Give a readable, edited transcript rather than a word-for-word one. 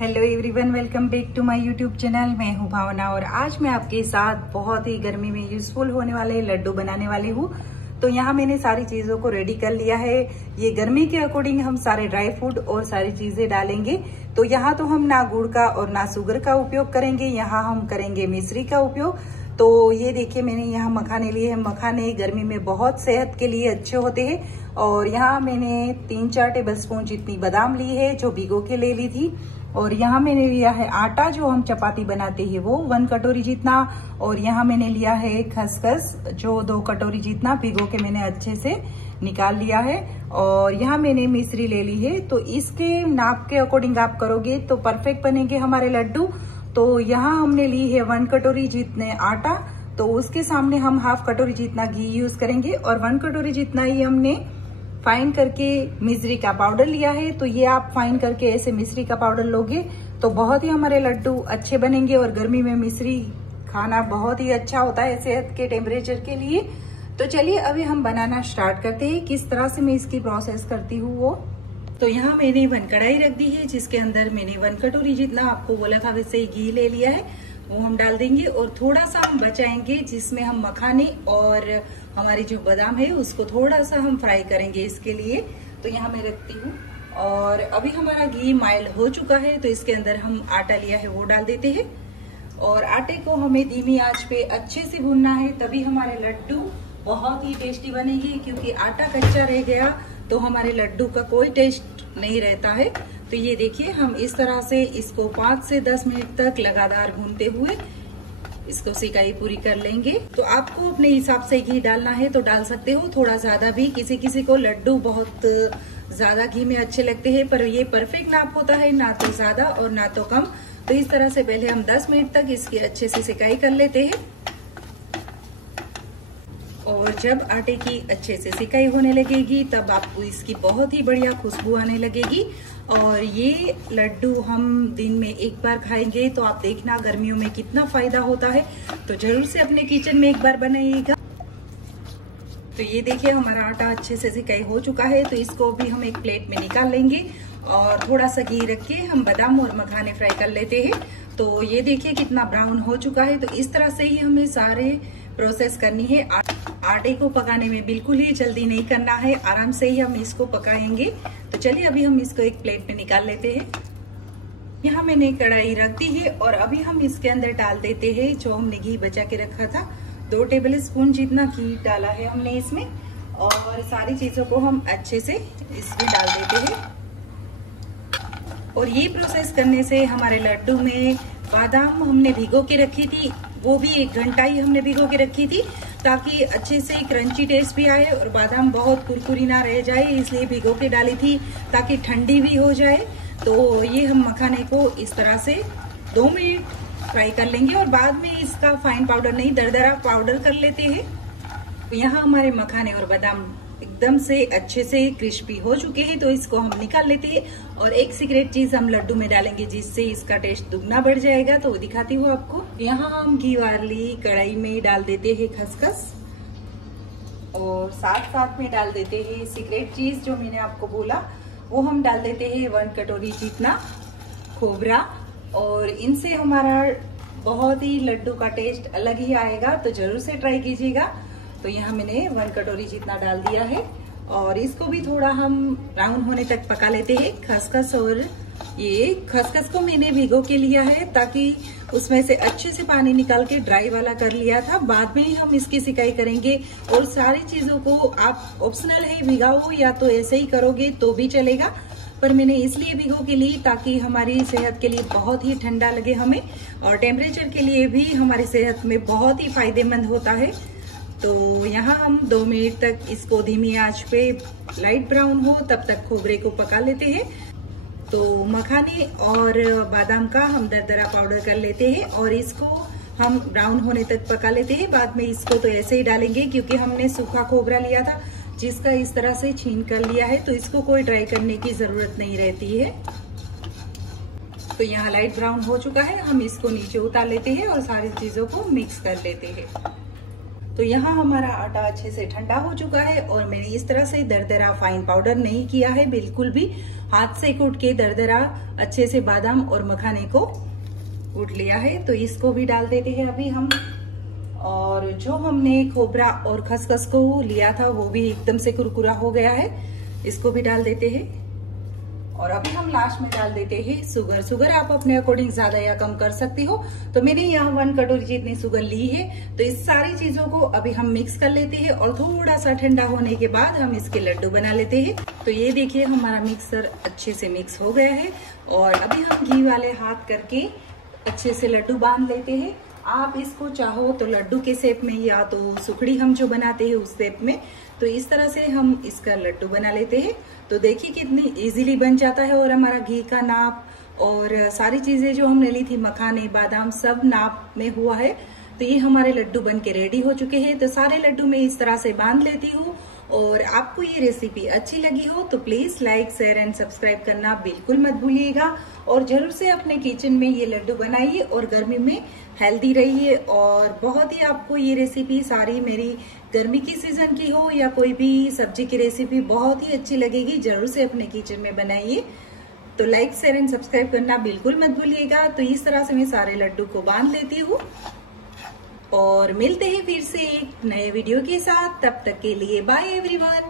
Hello everyone, welcome back to my YouTube channel. मैं हूं भावना और आज मैं आपके साथ बहुत ही गर्मी में यूजफुल होने वाले लड्डू बनाने वाली हूं। तो यहाँ मैंने सारी चीजों को रेडी कर लिया है। ये गर्मी के अकॉर्डिंग हम सारे ड्राई फ्रूट और सारी चीजें डालेंगे। तो यहाँ तो हम ना गुड़ का और ना शुगर का उपयोग करेंगे, यहाँ हम करेंगे मिश्री का उपयोग। तो ये देखिए मैंने यहाँ मखाने लिए हैं। मखाने गर्मी में बहुत सेहत के लिए अच्छे होते हैं। और यहाँ मैंने 3-4 टेबल स्पून जितनी बादाम ली है जो भिगो के ले ली थी। और यहाँ मैंने लिया है आटा जो हम चपाती बनाते हैं वो 1 कटोरी जितना। और यहाँ मैंने लिया है खसखस जो 2 कटोरी जितना भिगो के मैंने अच्छे से निकाल लिया है। और यहाँ मैंने मिश्री ले ली है। तो इसके नाप के अकॉर्डिंग आप करोगे तो परफेक्ट बनेंगे हमारे लड्डू। तो यहाँ हमने ली है 1 कटोरी जितने आटा, तो उसके सामने हम हाफ कटोरी जितना घी यूज करेंगे। और 1 कटोरी जितना ही हमने फाइन करके मिश्री का पाउडर लिया है। तो ये आप फाइन करके ऐसे मिश्री का पाउडर लोगे तो बहुत ही हमारे लड्डू अच्छे बनेंगे। और गर्मी में मिश्री खाना बहुत ही अच्छा होता है सेहत के टेम्परेचर के लिए। तो चलिए अभी हम बनाना स्टार्ट करते हैं। किस तरह से मैं इसकी प्रोसेस करती हूँ वो। तो यहाँ मैंने 1 कढ़ाई रख दी है जिसके अंदर मैंने 1 कटोरी जितना आपको बोला था वैसे ही घी ले लिया है, वो हम डाल देंगे। और थोड़ा सा हम बचाएंगे जिसमें हम मखाने और हमारी जो बादाम है उसको थोड़ा सा हम फ्राई करेंगे इसके लिए। तो यहाँ मैं रखती हूँ। और अभी हमारा घी माइल्ड हो चुका है तो इसके अंदर हम आटा लिया है वो डाल देते हैं। और आटे को हमें धीमी आंच पे अच्छे से भूनना है, तभी हमारे लड्डू बहुत ही टेस्टी बनेगी। क्योंकि आटा कच्चा रह गया तो हमारे लड्डू का कोई टेस्ट नहीं रहता है। तो ये देखिए हम इस तरह से इसको 5 से 10 मिनट तक लगातार भूनते हुए इसको सिकाई पूरी कर लेंगे। तो आपको अपने हिसाब से घी डालना है तो डाल सकते हो, थोड़ा ज्यादा भी। किसी किसी को लड्डू बहुत ज्यादा घी में अच्छे लगते हैं, पर ये परफेक्ट नाप होता है, ना तो ज्यादा और ना तो कम। तो इस तरह से पहले हम 10 मिनट तक इसकी अच्छे से सिकाई कर लेते हैं। और जब आटे की अच्छे से सिकाई होने लगेगी तब आपको इसकी बहुत ही बढ़िया खुशबू आने लगेगी। और ये लड्डू हम दिन में एक बार खाएंगे तो आप देखना गर्मियों में कितना फायदा होता है। तो जरूर से अपने किचन में एक बार बनाइएगा। तो ये देखिए हमारा आटा अच्छे से सिकाई हो चुका है। तो इसको भी हम एक प्लेट में निकाल लेंगे और थोड़ा सा घी रख के हम बादाम और मखाने फ्राई कर लेते हैं। तो ये देखिए कितना ब्राउन हो चुका है। तो इस तरह से ही हमें सारे प्रोसेस करनी है। आटे को पकाने में बिल्कुल ही जल्दी नहीं करना है, आराम से ही हम इसको पकाएंगे। तो चलिए अभी हम इसको एक प्लेट में निकाल लेते हैं। यहाँ मैंने कढ़ाई रख दी है और अभी हम इसके अंदर डाल देते हैं जो हमने घी बचा के रखा था। 2 टेबल स्पून जितना घी डाला है हमने इसमें। और सारी चीजों को हम अच्छे से इसमें डाल देते हैं। और ये प्रोसेस करने से हमारे लड्डू में बादाम हमने भिगो के रखी थी, वो भी 1 घंटा ही हमने भिगो के रखी थी ताकि अच्छे से क्रंची टेस्ट भी आए और बादाम बहुत कुरकुरी ना रह जाए, इसलिए भिगो के डाली थी ताकि ठंडी भी हो जाए। तो ये हम मखाने को इस तरह से 2 मिनट फ्राई कर लेंगे और बाद में इसका फाइन पाउडर नहीं दरदरा पाउडर कर लेते हैं। तो यहाँ हमारे मखाने और बादाम एकदम से अच्छे से क्रिस्पी हो चुके हैं तो इसको हम निकाल लेते हैं। और एक सीक्रेट चीज हम लड्डू में डालेंगे जिससे इसका टेस्ट दुगना बढ़ जाएगा, तो वो दिखाती हूँ आपको। यहाँ हम घी वाली कढ़ाई में डाल देते हैं खसखस और साथ साथ में डाल देते हैं सीक्रेट चीज जो मैंने आपको बोला, वो हम डाल देते हैं 1 कटोरी जितना खोबरा। और इनसे हमारा बहुत ही लड्डू का टेस्ट अलग ही आएगा, तो जरूर से ट्राई कीजिएगा। तो यहाँ मैंने 1 कटोरी जितना डाल दिया है और इसको भी थोड़ा हम ब्राउन होने तक पका लेते हैं खसखस। और ये खसखस को मैंने भिगो के लिया है ताकि उसमें से अच्छे से पानी निकाल के ड्राई वाला कर लिया था। बाद में ही हम इसकी सिकाई करेंगे। और सारी चीजों को आप ऑप्शनल है, भिगाओ या तो ऐसे ही करोगे तो भी चलेगा, पर मैंने इसलिए भिगो के लिए ताकि हमारी सेहत के लिए बहुत ही ठंडा लगे हमें, और टेम्परेचर के लिए भी हमारी सेहत में बहुत ही फायदेमंद होता है। तो यहाँ हम 2 मिनट तक इसको धीमी आंच पे लाइट ब्राउन हो तब तक खोबरे को पका लेते हैं। तो मखाने और बादाम का हम दरदरा पाउडर कर लेते हैं और इसको हम ब्राउन होने तक पका लेते हैं। बाद में इसको तो ऐसे ही डालेंगे क्योंकि हमने सूखा खोबरा लिया था जिसका इस तरह से छीन कर लिया है, तो इसको कोई ड्राई करने की जरूरत नहीं रहती है। तो यहाँ लाइट ब्राउन हो चुका है, हम इसको नीचे उतार लेते हैं और सारी चीजों को मिक्स कर लेते हैं। तो यहाँ हमारा आटा अच्छे से ठंडा हो चुका है और मैंने इस तरह से दरदरा फाइन पाउडर नहीं किया है, बिल्कुल भी हाथ से कूट के दरदरा अच्छे से बादाम और मखाने को कूट लिया है। तो इसको भी डाल देते हैं अभी हम। और जो हमने खोबरा और खसखस को लिया था वो भी एकदम से कुरकुरा हो गया है, इसको भी डाल देते हैं। और अभी हम लास्ट में डाल देते हैं शुगर। शुगर आप अपने अकॉर्डिंग ज्यादा या कम कर सकती हो। तो मैंने यहाँ 1 कटोरी जितनी शुगर ली है। तो इस सारी चीजों को अभी हम मिक्स कर लेते हैं और थोड़ा सा ठंडा होने के बाद हम इसके लड्डू बना लेते हैं। तो ये देखिए हमारा मिक्सर अच्छे से मिक्स हो गया है और अभी हम घी वाले हाथ करके अच्छे से लड्डू बांध लेते हैं। आप इसको चाहो तो लड्डू के शेप में या तो सुखड़ी हम जो बनाते हैं उस शेप में, तो इस तरह से हम इसका लड्डू बना लेते हैं। तो देखिए कितनी इजीली बन जाता है और हमारा घी का नाप और सारी चीजें जो हमने ली थी, मखाने बादाम सब नाप में हुआ है। तो ये हमारे लड्डू बन के रेडी हो चुके हैं। तो सारे लड्डू मैं इस तरह से बांध लेती हूँ। और आपको ये रेसिपी अच्छी लगी हो तो please like share and subscribe करना बिल्कुल मत भूलिएगा। और जरूर से अपने किचन में ये लड्डू बनाइए और गर्मी में हेल्दी रहिए। और बहुत ही आपको ये रेसिपी सारी मेरी गर्मी की सीजन की हो या कोई भी सब्जी की रेसिपी बहुत ही अच्छी लगेगी। जरूर से अपने किचन में बनाइए। तो लाइक शेयर एंड सब्सक्राइब करना बिल्कुल मत भूलिएगा। तो इस तरह से मैं सारे लड्डू को बांध लेती हूँ और मिलते हैं फिर से एक नए वीडियो के साथ। तब तक के लिए बाय एवरीवन।